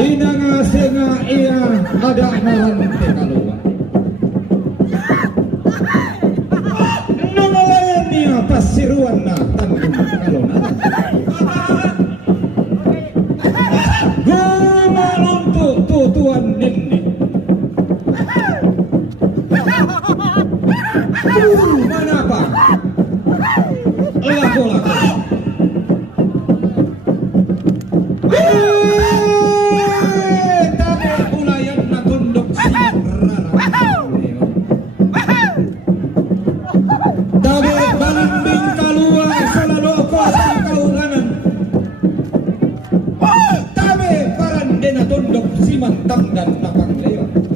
Hinangase nga iya ada narante kaluar. Namalayan niya pasiruan na tanggung kalona. Gumalunto tutuan nini. Manapa? Lako-lako. Tabi ulayan na tundok siya tabi balimbing kaluar sa laloko sa kaunganan. Tabi parang din na tundok si Mantang dan Napang Leon.